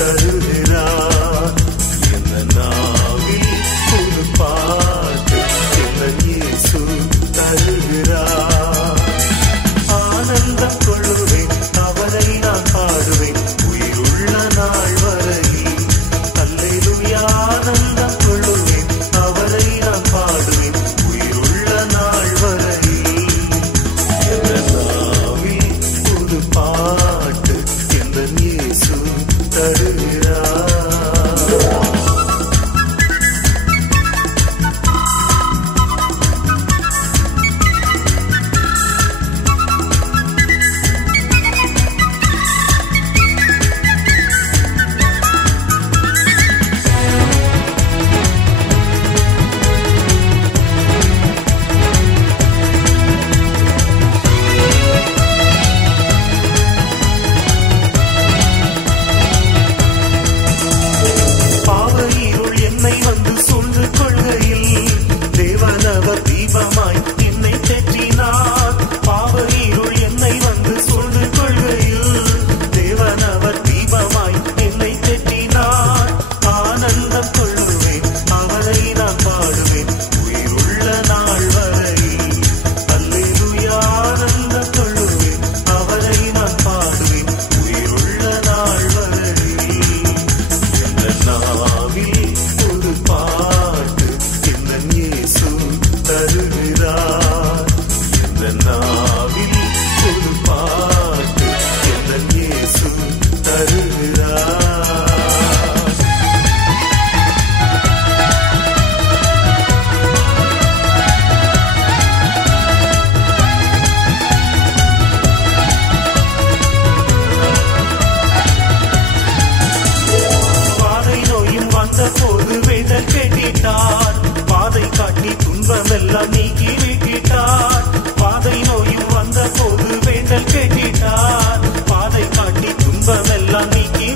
தருகிறார். எந்த நாவில் புது பாட்டு எந்த இயேசு தருகிறார். ஆனந்தம் கொள்ளுவேன் அவரை நான் பாடுவேன் உயிருள்ள நாள் வரையில். அல்லேலூயா ஆனந்தம் கொள்ளுவேன் அவரை நான் பாடுவேன் உயிருள்ள நாள் வரையில். எந்த நாவில் புது பாட்டு எந்த இயேசு தருகிறார். என்னை வந்து சூழ்ந்து கொள்கையில் தேவனவர் தீபமாய் என்னை தேற்றினார். பாவ இருள் என்னை வந்து சூழ்ந்து கொள்கையில் தேவனவர் தீபமாய் என்னை தேற்றினார். ஆனந்தம் கொள்ளுவேன் அவரை நான் பாடுவேன் உயிருள்ள நாள் வரையில். அல்லேலூயா ஆனந்தம் கொள்ளுவேன் அவரை நான் பாடுவேன் உயிருள்ள நாள் வரையில். எந்த நாவில் புது பாட்டு எந்த இயேசு தருகிறார். எந்த நாவில் புது பாட்டு எந்த இயேசு தருகிறார். பாதை நோயும் வந்த போது வேதல் கேட்டிட்டார். பாதை காட்டி துன்பமெல்லாம் நீக்கி விட்டிட்டார். பாதை நோயும் வந்த போது வேதல் கேட்டிட்டார். பாதை காட்டி துன்பமெல்லாம் நீக்கி